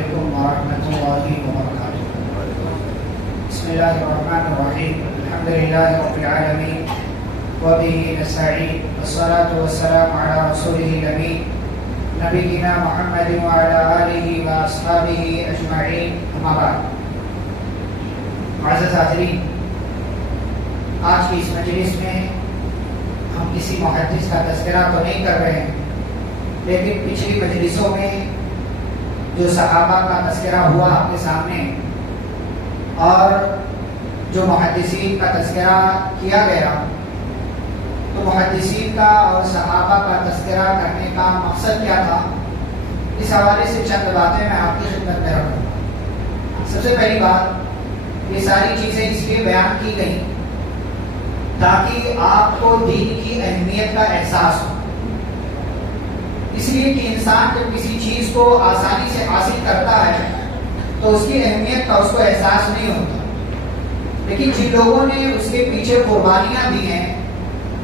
علیکم ورحمۃ اللہ وبرکاتہ۔ بسم اللہ الرحمن الرحیم، الحمد للہ رب العالمین وبہ نستعین، والصلاۃ والسلام علی رسولہ الامین نبینا محمد وعلی آلہ واصحابہ اجمعین، اما بعد۔ معزز حاضرین، آج کی اس مجلس میں ہم کسی محدث کا تذکرہ تو نہیں کر رہے ہیں، لیکن پچھلی مجلسوں میں جو صحابہ کا تذکرہ ہوا آپ کے سامنے اور جو محدثین کا تذکرہ کیا گیا، تو محدثین کا اور صحابہ کا تذکرہ کرنے کا مقصد کیا تھا، اس حوالے سے چند باتیں میں آپ کی خدمت میں رکھوں گا۔ سب سے پہلی بات، یہ ساری چیزیں اس لیے بیان کی گئی تاکہ آپ کو دین کی اہمیت کا احساس ہو، اس لیے کہ انسان جب کسی چیز کو آسانی سے حاصل کرتا ہے تو اس کی اہمیت کا اس کو احساس نہیں ہوتا، لیکن جن لوگوں نے اس کے پیچھے قربانیاں دی ہیں،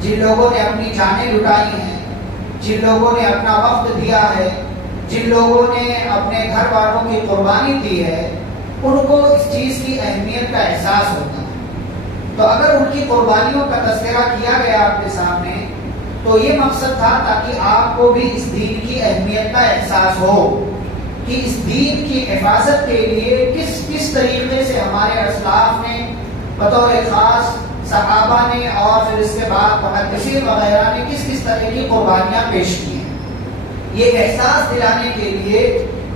جن لوگوں نے اپنی جانیں لٹائی ہیں، جن لوگوں نے اپنا وقت دیا ہے، جن لوگوں نے اپنے گھر والوں کی قربانی دی ہے، ان کو اس چیز کی اہمیت کا احساس ہوتا ہے۔ تو اگر ان کی قربانیوں کا تذکرہ کیا گیا آپ کے سامنے تو یہ مقصد تھا تاکہ آپ کو بھی اس دین کی اہمیت کا احساس ہو کہ اس دین کی حفاظت کے لیے کس کس طریقے سے ہمارے اسلاف نے بطور خاص صحابہ نے اور پھر اس کے بعد محدثین وغیرہ نے کس کس طرح کی قربانیاں پیش کی ہیں، یہ احساس دلانے کے لیے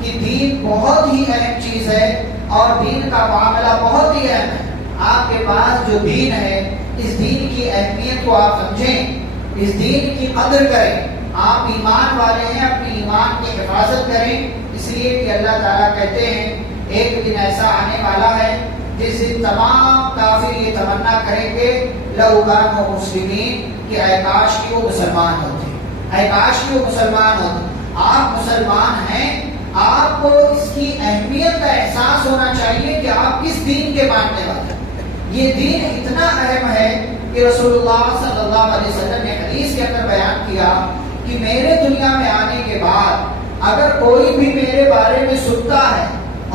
کہ دین بہت ہی اہم چیز ہے اور دین کا معاملہ بہت ہی اہم ہے۔ آپ کے پاس جو دین ہے، اس دین کی اہمیت کو آپ سمجھیں، اس دین کی قدر کریں۔ آپ ایمان والے ہیں، اپنی ایمان کی حفاظت کریں، اس لیے کہ اللہ تعالیٰ کہتے ہیں ایک دن ایسا آنے والا ہے جس دن تمام کافر یہ تمنا کریں گے لو کانوا مسلمین، کہ اے کاش کہ وہ مسلمان ہوتے، اے کاش کہ وہ مسلمان ہوتے۔ آپ مسلمان ہیں، آپ کو اس کی اہمیت کا احساس ہونا چاہیے کہ آپ کس دین کے ماننے والے ہیں۔ یہ دین اتنا اہم ہے کہ رسول اللہ صلی اللہ علیہ وسلم نے حدیث کے اندر بیان کیا کہ میرے دنیا میں آنے کے بعد اگر کوئی بھی میرے بارے میں سنتا ہے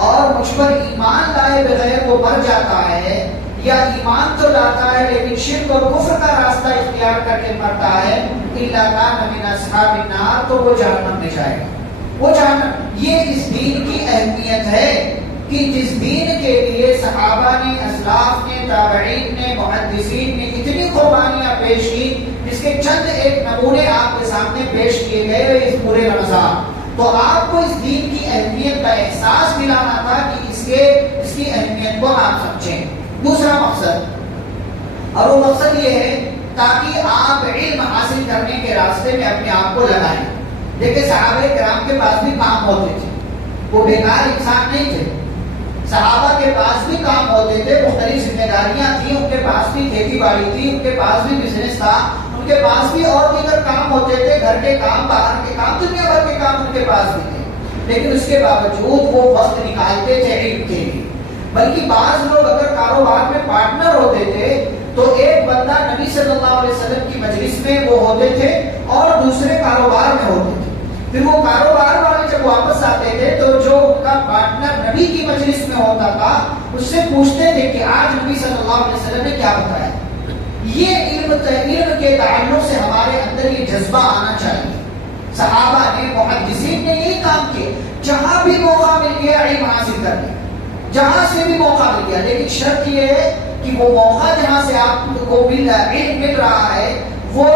اور مجھ پر ایمان لائے بغیر وہ مر جاتا ہے، یا ایمان تو لاتا ہے لیکن شرک اور کفر کا راستہ اختیار کر کے مرتا ہے، الا کان من اصحاب النار، تو وہ جہنم میں جائے گا، وہ جہنم۔ یہ اس دین کی اہمیت ہے کہ جس دین کے لیے صحابہ نے، اسلاف نے، تابعین نے، محدثین نے اتنی قربانیاں پیش کی، جس کے چند ایک نمونے آپ کے سامنے پیش کیے گئے اس پورے رمضان۔ تو آپ کو اس دین کی اہمیت کا احساس دلانا تھا کہ اس کی اہمیت کو آپ سمجھیں۔ دوسرا مقصد، اور وہ مقصد یہ ہے تاکہ آپ علم حاصل کرنے کے راستے میں اپنے آپ کو لگائیں۔ دیکھیں صحابہ کرام کے پاس بھی کام ہوتے تھے، وہ بیکار انسان نہیں تھے، صحابہ کے پاس بھی کام ہوتے تھے، مختلف ذمہ داریاں تھیں، ان کے پاس بھی کھیتی باڑی تھی، ان کے پاس بھی بزنس تھا، ان کے پاس بھی اور دیگر کام ہوتے تھے، گھر کے کام، باہر کے کام، دنیا بھر کے کام ان کے پاس بھی تھے، لیکن اس کے باوجود وہ وقت نکالتے تھے علم کے لیے۔ بلکہ بعض لوگ اگر کاروبار میں پارٹنر ہوتے تھے تو ایک بندہ نبی صلی اللہ علیہ وسلم کی مجلس میں وہ ہوتے تھے اور دوسرے کاروبار میں ہوتے تھے، پھر وہ کاروبار والے جب واپس آتے تھے تو جو ان کا پارٹنر نبی کی مجلس میں ہوتا تھا اس سے پوچھتے تھے کہ آج نبی صلی اللہ علیہ وسلم نے کیا بتایا۔ یہ علم کے تعلق سے ہمارے اندر یہ جذبہ آنا چاہیے۔ صحابہ نے، محدثین نے یہی کام کیا، جہاں بھی موقع مل گیا علم حاصل کرنے، جہاں سے بھی موقع مل گیا، لیکن شرط یہ ہے کہ وہ موقع جہاں سے آپ کو علم مل رہا ہے وہ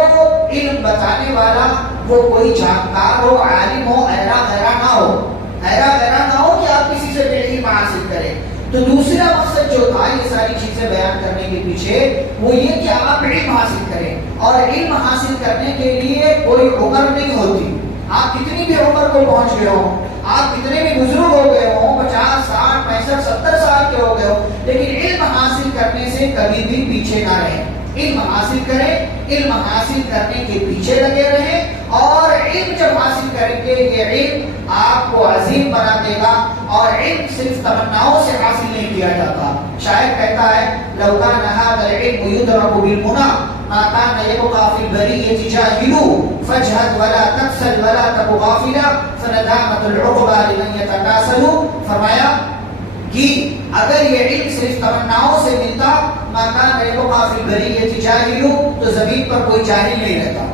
علم بتانے والا وہ کوئی جانکار ہو، عالم ہو، ایرا غیرہ نہ ہو، ایرا غیرہ نہ ہو کہ آپ کسی سے علم حاصل کریں۔ تو دوسرا مقصد جو تھا یہ ساری چیزیں بیان کرنے کے پیچھے وہ یہ کہ آپ علم حاصل کریں، اور علم حاصل کرنے کے لیے کوئی عمر نہیں ہوتی۔ آپ کتنی بھی عمر کو پہنچ گئے ہو، آپ کتنے بھی بزرگ ہو گئے ہو، 50، 60، 65، 70 سال کے ہو گئے ہو، لیکن علم حاصل کرنے سے کبھی بھی پیچھے نہ رہیں۔ علم حاصل کریں، علم حاصل کرنے کے پیچھے لگے رہیں، اور علم جب حاصل کریں گے یہ علم آپ کو عظیم بنا دے گا، اور علم صرف تمناؤں سے حاصل نہیں کیا جاتا۔ شاعر کہتا ہے لو کان ھذا العلم یدرک بالمنى ما كان يبقى في البرية جاهل فاجهد ولا تكسل ولا تك غافلا فندامة العقبى لمن يتكاسل. فرمایا کہ اگر یہ علم صرف تمناؤں سے ملتا ما كان يبقى في البرية جاهل تو زمین پر کوئی جاہل نہیں رہتا.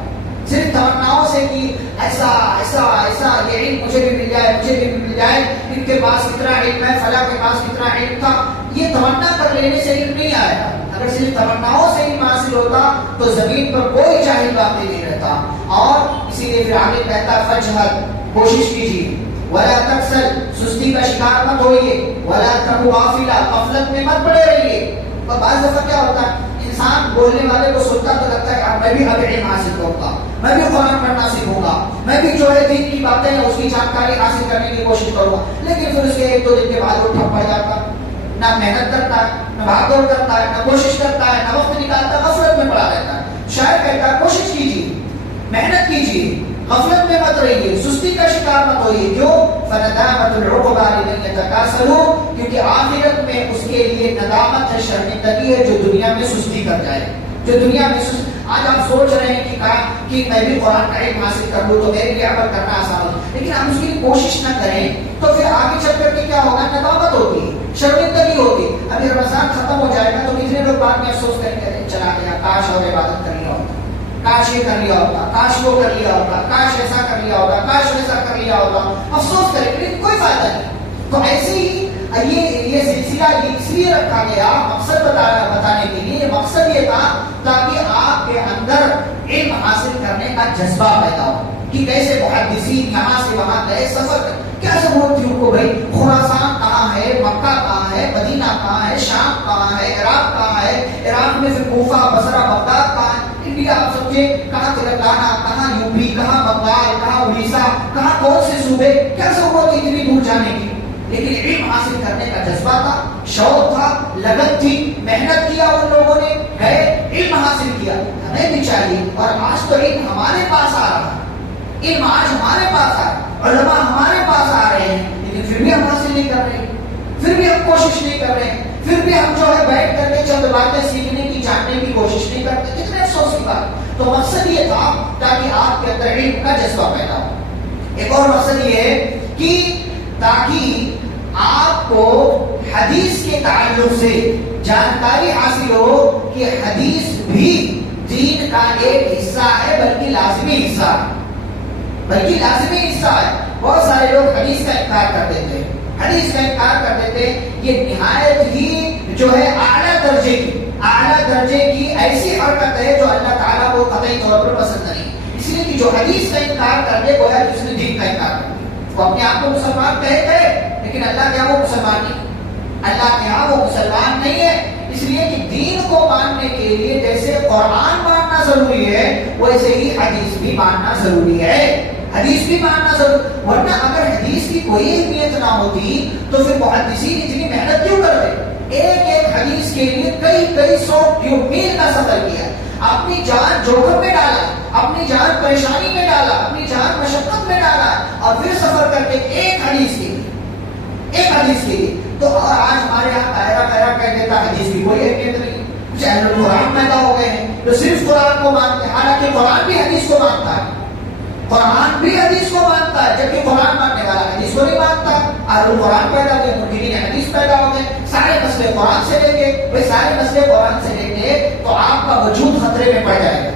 صرف تمناؤں سے کہ ایسا ایسا ایسا یہ علم مجھے بھی مل جائے مجھے بھی مل جائے، ان کے پاس کتنا علم ہے، فلاں کے پاس کتنا علم تھا، یہ تمنا کر لینے سے علم نہیں آئے گا. اگر صرف تمناؤں سے علم حاصل ہوتا تو زمین پر کوئی جاہل باقی نہیں رہتا. اور اسی لیے پھر آگے کہتا فجہد، کوشش کیجیے، ولا تکسل، سستی کا شکار مت ہوئیے، ولا تک غافلا، غفلت میں مت پڑے رہیے. اور بعض دفعہ کیا ہوتا ہے انسان بولنے والے کو سنتا تو لگتا ہے کہ میں بھی اب علم حاصل کروں گا، میں بھی قرآن پڑھنا سیکھوں گا، میں بھی جو ہے دین کی باتیں ہیں اس کی جانکاری حاصل کرنے کی کوشش کروں گا. لیکن پھر اس کے ایک دو دن کے بعد وہ ٹھپ پڑ جاتا، نہ محنت کرتا ہے، نہ بھاگ دوڑ کرتا ہے، نہ کوشش کرتا ہے، نہ وقت نکالتا، غفلت میں پڑا رہتا ہے. شاید کہتا ہے کوشش کیجیے، محنت کیجیے، غفلت میں مت رہیے، سستی کا شکار مت ہوئیے. کیوں؟ فندامت العقبى لمن يتكاسل، کیونکہ آخرت میں اس کے لیے ندامت ہے، شرمندگی ہے جو دنیا میں سستی کر جائے، جو دنیا میں آج آپ سوچ رہے ہیں کہ میں بھی قرآن کا علم حاصل کر لوں تو میرے لیے عمل کرنا آسان ہو، لیکن ہم اس کی کوشش نہ کریں تو پھر آگے چل کر کے کیا ہوگا؟ ندامت ہوتی ہے، شرمندگی ہوتی. ابھی رمضان ختم ہو جائے گا تو کتنے لوگ بعد میں افسوس کریں گے چلا گیا، کاش اور عبادت کر لیا ہوتا، کاش یہ کر لیا ہوتا، کاش وہ کر لیا ہوتا، کاش ایسا کر لیا ہوتا، کاش ویسا کر لیا ہوتا. افسوس کریں گے لیکن کوئی فائدہ نہیں. تو ایسے ہی یہ سلسلہ اس لیے رکھا گیا مقصد بتانے کے لیے. مقصد یہ تھا تاکہ آپ کے اندر علم حاصل کرنے کا جذبہ پیدا ہو کہ کیسے محدثین یہاں سے وہاں گئے، سفر کیا ضرورت تھی ان کو بھائی خراسان کہاں ہے، مکہ کہاں ہے، مدینہ کہاں ہے، شام کہاں ہے، عراق کہاں ہے، عراق میں پھر کوفہ، بصرہ، بغداد کہاں ہے. انڈیا آپ سمجھے کہاں تلنگانہ، کہاں یو پی، کہاں بنگال، کہاں اڑیسہ، کہاں کون سے صوبے، کیا ضرورت تھی اتنی دور جانے کی. لیکن علم حاصل کرنے کا جذبہ تھا، شوق تھا، لگن تھی، محنت کیا ان لوگوں نے، گئے علم حاصل کیا. ہمیں بھی چاہیے. اور آج تو علم ہمارے پاس آ رہا ہے، علم آج ہمارے پاس آ رہا ہے، علماء ہمارے پاس آ رہے ہیں، لیکن پھر بھی ہم حاصل نہیں کر رہے، پھر بھی ہم کوشش نہیں کر رہے، پھر بھی ہم جو ہے بیٹھ کر کے چند باتیں سیکھنے کی، جاننے کی کوشش نہیں کرتے. کتنے افسوس کی بات. تو مقصد یہ تھا تاکہ آپ کے اندر علم کا جذبہ پیدا ہو. ایک اور مقصد یہ ہے کہ تاکہ آپ کو حدیث کے تعلق سے جانکاری حاصل ہو کہ حدیث بھی دین کا ایک حصہ ہے، بلکہ لازمی حصہ ہے، بلکہ لازمی حصہ ہے. بہت سارے لوگ حدیث کا انکار کر دیتے ہیں، حدیث کا انکار کر دیتے ہیں. یہ نہایت ہی جو ہے اعلیٰ درجے کی ایسی حرکت ہے جو اللہ تعالیٰ کو قطعی طور پر پسند نہیں. اس لیے کہ جو حدیث کا انکار کر دے گویا کہ اس نے دین کا انکار کر دیا. وہ اپنے آپ کو مسلمان کہتے ہیں لیکن اللہ کے یہاں وہ مسلمان نہیں، اللہ کے یہاں وہ مسلمان نہیں ہے. اس لیے کہ دین کو ماننے کے لیے جیسے قرآن ماننا ضروری ہے ویسے ہی حدیث بھی ماننا ضروری ہے، حدیث بھی ماننا ضروری. ورنہ اگر حدیث کی کوئی اہمیت نہ ہوتی تو پھر محدثین اتنی محنت کیوں کرتے؟ ایک ایک حدیث کے لیے کئی سو میل کا سفر کیا، اپنی جان جوخم میں ڈالا، اپنی جان پریشانی میں ڈالا، اپنی جان مشقت میں ڈالا، اور پھر سفر کر کے ایک حدیث کے لیے. تو اور آج ہمارے یہاں پہرا کہہ دیتا حدیث کی کوئی اہمیت نہیں. کچھ اہل القرآن پیدا ہو گئے ہیں جو صرف قرآن کو مانتے ہیں، حالانکہ قرآن بھی حدیث کو مانتا ہے، قرآن بھی حدیث کو مانتا ہے، جبکہ قرآن ماننے والا حدیث کو نہیں مانتا. اہل القرآن پیدا ہوئے، منکرین حدیث پیدا ہو گئے، سارے مسئلے قرآن سے لیں گے. وہ سارے مسئلے قرآن سے لیں گے تو آپ کا وجود خطرے میں پڑ جائے گا،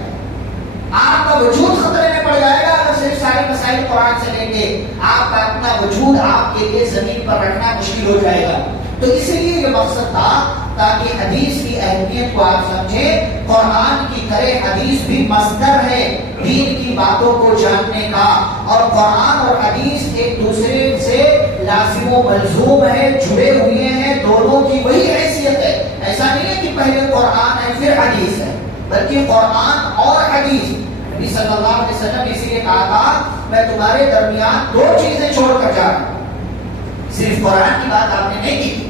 آپ کا وجود خطرے میں پڑ جائے گا. اگر صرف سارے مسائل قرآن سے لیں گے آپ کا اپنا وجود آپ کے لیے زمین پر رکھنا مشکل ہو جائے گا. تو اس لیے یہ مقصد تھا تاکہ حدیث کی اہمیت کو آپ سمجھیں. قرآن کی طرح حدیث بھی مصدر ہے دین کی باتوں کو جاننے کا، اور قرآن اور حدیث ایک دوسرے سے لازم و ملزوم ہے، جڑے ہوئے ہیں، دونوں کی وہی حیثیت ہے. ایسا نہیں ہے کہ پہلے قرآن ہے پھر حدیث ہے، بلکہ قرآن اور حدیث. نبی صلی اللہ علیہ وسلم اسی لیے کہا تھا میں تمہارے درمیان دو چیزیں چھوڑ کر جا رہا ہوں. صرف قرآن کی بات آپ نے نہیں کی،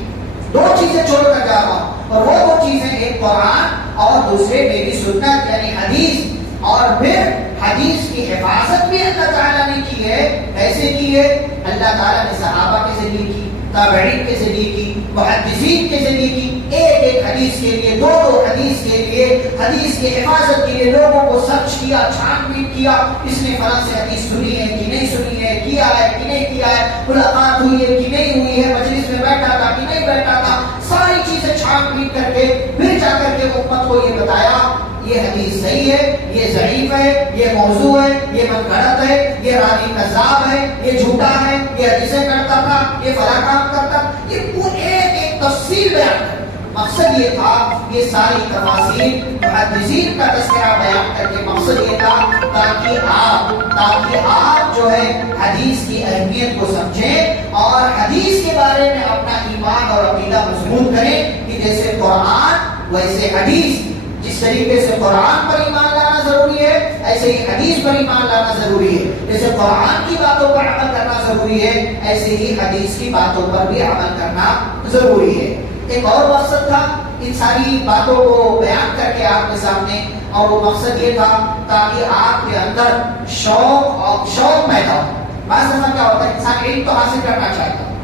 دو چیزیں چھوڑ کر جا رہا ہوں، اور وہ دو چیزیں ایک قرآن اور دوسرے میری سنت یعنی حدیث. اور پھر حدیث کی حفاظت بھی اللہ تعالیٰ نے کی ہے. ایسے کی ہے اللہ تعالیٰ نے صحابہ کے ذریعے کی، تابعین کے زندگی، محدثین کے زندگی، ایک ایک حدیث کے لیے، دو دو حدیث کے لیے، حدیث کی حفاظت کے لیے لوگوں کو سرچ کیا، چھان بین کیا، اس نے فلاں سے حدیث سنی ہے کہ نہیں سنی ہے، کیا ہے کہ نہیں کیا ہے، ملاقات ہوئی ہے کہ نہیں ہوئی ہے، مجلس میں بیٹھا تھا کہ نہیں بیٹھا تھا، ساری چیزیں چھان بین کر کے پھر جا کر کے امت کو یہ بتایا یہ حدیث صحیح ہے، یہ ضعیف ہے، یہ موضوع ہے، یہ من گھڑت ہے، یہ راوی کذاب ہے، یہ جھوٹا ہے، یہ حدیثیں کرتا تھا، یہ فلاں کام کرتا، یہ پورے ایک ایک تفصیل بیان کرتا۔ مقصد یہ تھا یہ ساری تفاصیل محدثین کا تذکرہ بیان کر کے مقصد یہ تھا تاکہ آپ جو ہے حدیث کی اہمیت کو سمجھیں اور حدیث کے بارے میں اپنا ایمان اور عقیدہ مضبوط کریں کہ جیسے قرآن ویسے حدیث، جس طریقے سے قرآن پر ایمان لانا ضروری ہے ایسے ہی حدیث پر ایمان لانا ضروری ہے، جیسے قرآن کی باتوں پر عمل کرنا ضروری ہے ایسے ہی حدیث کی باتوں پر بھی عمل کرنا ضروری ہے۔ ایک اور مقصد تھا ان ساری باتوں کو بیان کر کے آپ کے سامنے، اور وہ مقصد یہ تھا تاکہ آپ کے اندر شوق پیدا ہو۔ بعض دفعہ کیا ہوتا ہے انسان علم تو حاصل کرنا چاہتا ہے،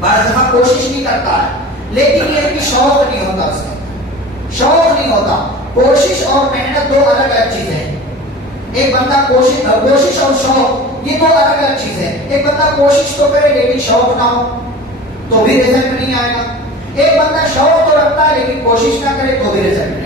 بعض دفعہ کوشش بھی کرتا ہے لیکن یہ کہ شوق نہیں ہوتا، اس کا شوق نہیں ہوتا۔ کوشش اور محنت دو الگ الگ چیزیں ہیں۔ ایک بندہ کوشش اور شوق یہ دو الگ الگ چیزیں ہیں۔ ایک بندہ کوشش تو کرے لیکن شوق نہ ہو تو بھی رزلٹ نہیں آئے گا۔ ایک بندہ شوق تو رکھتا ہے لیکن کوشش نہ کرے تو بھی رزلٹ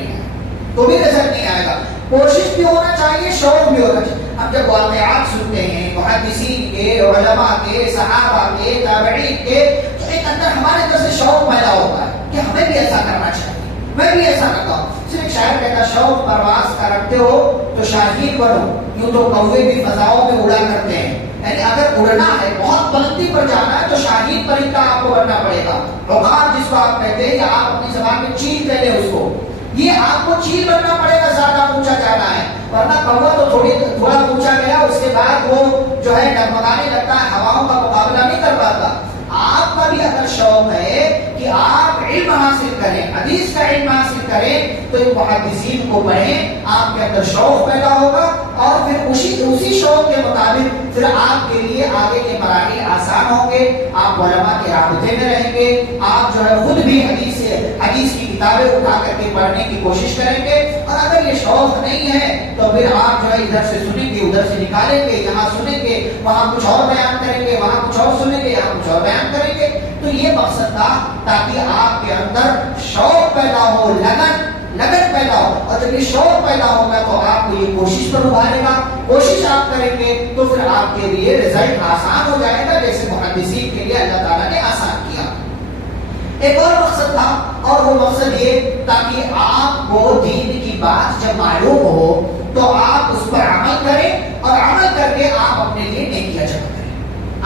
نہیں آئے گا۔ کوشش بھی ہونا چاہیے، شوق بھی ہونا چاہیے۔ ہم جب واقعات سنتے ہیں محدثین کے، علماء کے، صحابہ کے، تابعین کے، تو ایک اندر ہمارے اندر سے شوق پیدا ہوتا ہے کہ ہمیں بھی ایسا کرنا چاہیے، میں بھی ایسا کرتا ہوں۔ صرف شاعر کہتا شوق پرواز کا رکھتے ہو تو شاہین بنو، یوں تو کوے بھی فضاؤں میں اڑا کرتے ہیں، یعنی اگر اڑنا ہے بہت بلندی پر جانا ہے تو شاہین پرندہ آپ کو بننا پڑے گا۔ عقاب جس کو آپ کہتے ہیں یا آپ اپنی زبان میں چیل کہتے ہیں اس کو، یہ آپ کو چیل بننا پڑے گا، زیادہ اونچا جانا ہے، ورنہ کوا تو تھوڑا اونچا گیا اس کے بعد وہ جو ہے ڈگمگانے لگتا ہے، ہواؤں کا مقابلہ نہیں کر پاتا۔ آپ کا بھی اگر شوق ہے کہ آپ علم حاصل کریں، حدیث کا علم حاصل کریں، تو ان محدثین کو پڑھیں، آپ کے اندر شوق پیدا ہوگا اور پھر اسی شوق کے مطابق پھر آپ کے لیے آگے کے مراحل آسان ہوں گے، آپ علماء کے رابطے میں رہیں گے، آپ جو ہے خود بھی حدیث کی کتابیں اٹھا کر کے پڑھنے کی کوشش کریں گے۔ اور اگر یہ شوق نہیں ہے تو پھر آپ جو ہے ادھر سے سنیں گے ادھر سے نکالیں گے، یہاں سنیں گے وہاں کچھ اور بیان کریں گے، وہاں کچھ اور سنیں گے یہاں کچھ اور بیان کریں گے۔ تو یہ مقصد تھا تاکہ آپ کے اندر شوق پیدا ہو، لگن پیدا ہو، اور جب یہ شوق پیدا ہوگا تو آپ کو یہ کوشش پر ابھارے گا، کوشش آپ کریں گے تو پھر آپ کے لیے رزلٹ آسان ہو جائے گا، جیسے محدثین کے لیے اللہ تعالیٰ نے آسان کیا۔ ایک اور مقصد تھا، اور وہ مقصد یہ تاکہ آپ کو دین کی بات جب معلوم ہو تو آپ اس پر عمل کریں، اور عمل کر کے آپ اپنے لیے نیکیاں جمع کریں،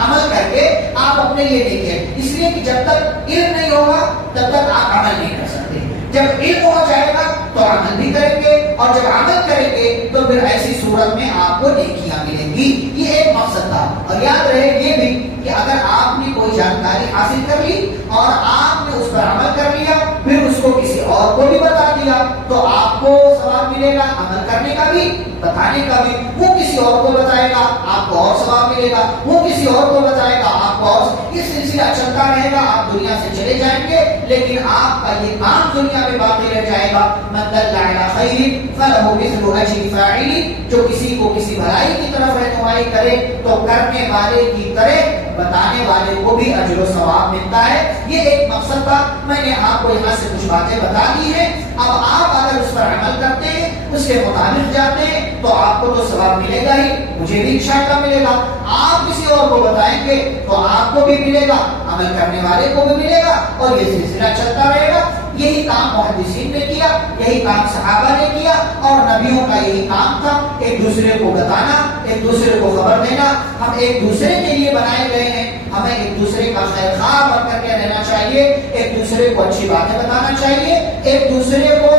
عمل کر کے آپ اپنے لیے نیکیاں، اس لیے کہ جب تک علم نہیں ہوگا تب تک آپ عمل نہیں کر سکتے۔ جب علم ہو جائے گا تو عمل بھی کریں گے، اور جب عمل کریں گے تو پھر ایسی صورت میں آپ کو نیکیاں ملیں گی۔ یہ ایک مقصد تھا، اور یاد رہے یہ بھی کہ اگر آپ نے کوئی جانکاری حاصل کر لی اور آپ نے اس پر عمل کر لیا، پھر اس کو کسی اور کو بھی بتا دیا تو آپ کو ثواب ملے گا، عمل کرنے کا بھی، بتانے کا بھی۔ وہ کسی اور کو بتائے گا آپ کو اور ثواب ملے گا، وہ کسی اور کو بتائے گا آپ کو اور، یہ سلسلہ چلتا رہے گا۔ آپ دنیا سے چلے جائیں گے لیکن آپ کا یہ کام دنیا میں باقی رہ جائے گا۔ من دل علی خیر فلہ مثل اجر فاعل، جو کسی کو کسی بھلائی کی طرف رہنمائی کرے تو کرنے والے کی طرح بتانے والے کو بھی اجر و ثواب ملتا ہے۔ یہ ایک مقصد تھا، میں نے آپ کو یہاں سے کچھ باتیں بتا دی ہیں۔ اب آپ اگر اس پر عمل کرتے ہیں، اس کے مطابق جاتے ہیں تو آپ کو تو ثواب ملے گا ہی، مجھے بھی انشاءاللہ ملے گا۔ آپ کسی اور کو بتائیں گے تو آپ کو بھی ملے گا، عمل کرنے والے کو بھی ملے گا، اور یہ سلسلہ چلتا رہے گا۔ یہی کام محدثین نے کیا، یہی کام صحابہ نے کیا، اور نبیوں کا یہی کام تھا، ایک دوسرے کو بتانا، ایک دوسرے کو خبر دینا۔ ہم ایک دوسرے کے لیے بنائے گئے ہیں، ہمیں ایک دوسرے کا خیر خواہ بن کر کے رہنا چاہیے، ایک دوسرے کو اچھی باتیں بتانا چاہیے، ایک دوسرے کو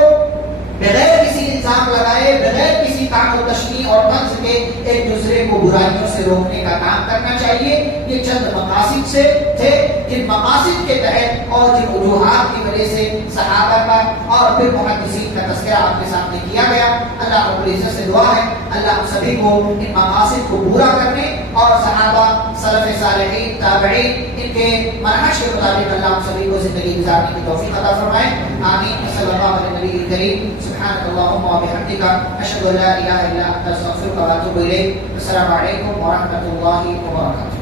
بغیر کسی الزام لگائے، بغیر کسی کام و تشنیع اور طنز کے ایک دوسرے کو برائیوں سے روکنے کا کام کرنا چاہیے۔ یہ چند مقاصد سے تھے، جن مقاصد کے تحت اور جن وجوہات کی وجہ سے صحابہ کا اور پھر محدثین کا تذکرہ آپ کے سامنے کیا گیا۔ اللہ رب العزت سے دعا ہے اللہ ہم سبھی کو ان مقاصد کو پورا کرنے اور صحابہ سلف صالحین تابعین ان کے منہج کے مطابق اللہ ہم سبھی کو زندگی گزارنے کی توفیق عطا فرمائے. آمین. صلی اللہ علیہ نبی کریم. سبحانک اللہم و بحمدک اشہد ان لا الہ الا انت استغفرک و اتوب الیک. السلام علیکم ورحمۃ اللہ وبرکاتہ.